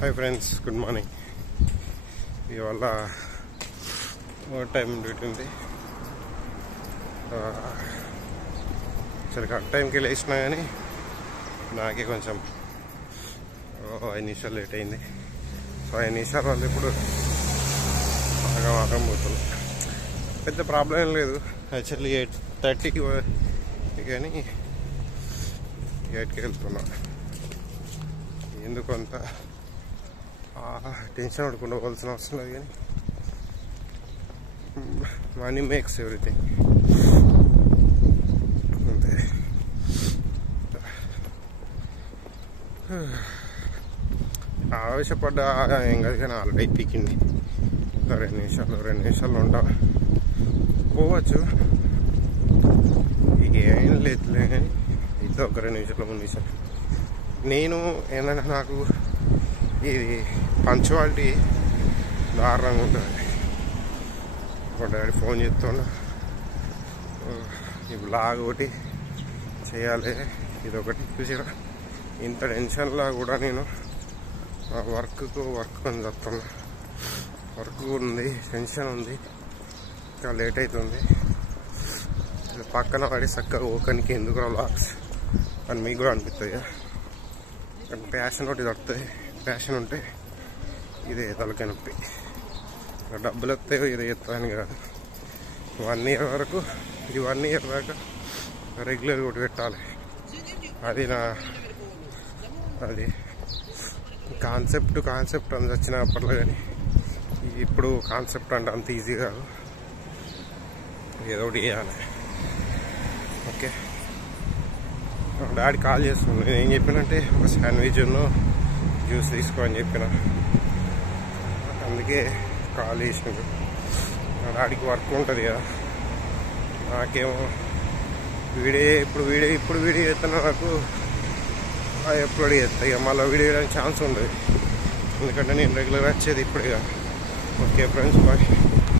Hi friends, good morning. ఇవాళ over time duty ఉంది. సరే కరెక్ట్ టైంకి లేచినా కానీ నాకే కొంచెం 5 నిమిషాలు లేట్ అయింది. సో 5 నిమిషాల వల్ల ఇప్పుడు ఆగం పోతుంది. పెద్ద ప్రాబ్లం ఏం లేదు. యాక్చువల్లీ 8:30కి కానీ 8కి వెళ్తున్నా. ఎందుకు అంత టెన్షన్ పడుకుండా పోవాల్సిన అవసరం లేదు. కానీ మనీ మేక్స్ ఎవ్రీథింగ్. అంతే. ఆవేశపడ్డా ఏం కాదు, కానీ ఆల్రెడీ పీకింది. 2 నిమిషాలు ఉంటా పోవచ్చు. ఇక ఏం లేదులే, కానీ ఇదో ఒక 2 నిమిషాలు 3 నిమిషాలు. నేను ఏంటంటే నాకు ఇది పంచువాలిటీ దారుణంగా ఉంటుంది. ఒక డాడీ ఫోన్ చేస్తున్నా, ఈ బ్లాగ్ ఒకటి చేయాలి, ఇదొకటి చూసిరా. ఇంత టెన్షన్లా కూడా నేను వర్క్ అని చెప్తున్నా. వర్క్ ఉంది, టెన్షన్ ఉంది, ఇంకా లేట్ అవుతుంది. పక్కన పడి చక్కగా ఓకనికి ఎందుకు బ్లాగ్స్ అని మీకు కూడా అనిపిస్తుంది. కానీ ప్యాషన్ ఒకటి దొరుకుతుంది. ప్యాషన్ ఉంటే ఇదే తలకాయ నొప్పి. డబ్బులు వస్తాయో ఇది ఎత్తాను కాదు. 1 ఇయర్ వరకు, ఈ 1 ఇయర్ దాకా రెగ్యులర్గా ఒకటి పెట్టాలి. అది కాన్సెప్ట్ అని వచ్చిన అప్పట్లో. కానీ ఇప్పుడు కాన్సెప్ట్ అంటే అంత ఈజీ కాదు. ఏదో ఒకటి చేయాలి. ఓకే, డాడీ కాల్ చేస్తున్నాను. నేను ఏం చెప్పానంటే ఒక శాండ్విచ్ జ్యూస్ తీసుకో అని చెప్పిన. అందుకే కాల్ చేసినాడు. మా డాడీకి వర్క్ ఉంటుంది కదా, నాకేమో ఇప్పుడు వీడియో చేస్తున్నా. నాకు ఎప్పుడు చేస్తా, ఇక మళ్ళీ వీడియో చేయడానికి ఛాన్స్ ఉండదు. ఎందుకంటే నేను రెగ్యులర్ వచ్చేది ఇప్పుడే. Okay friends, bye.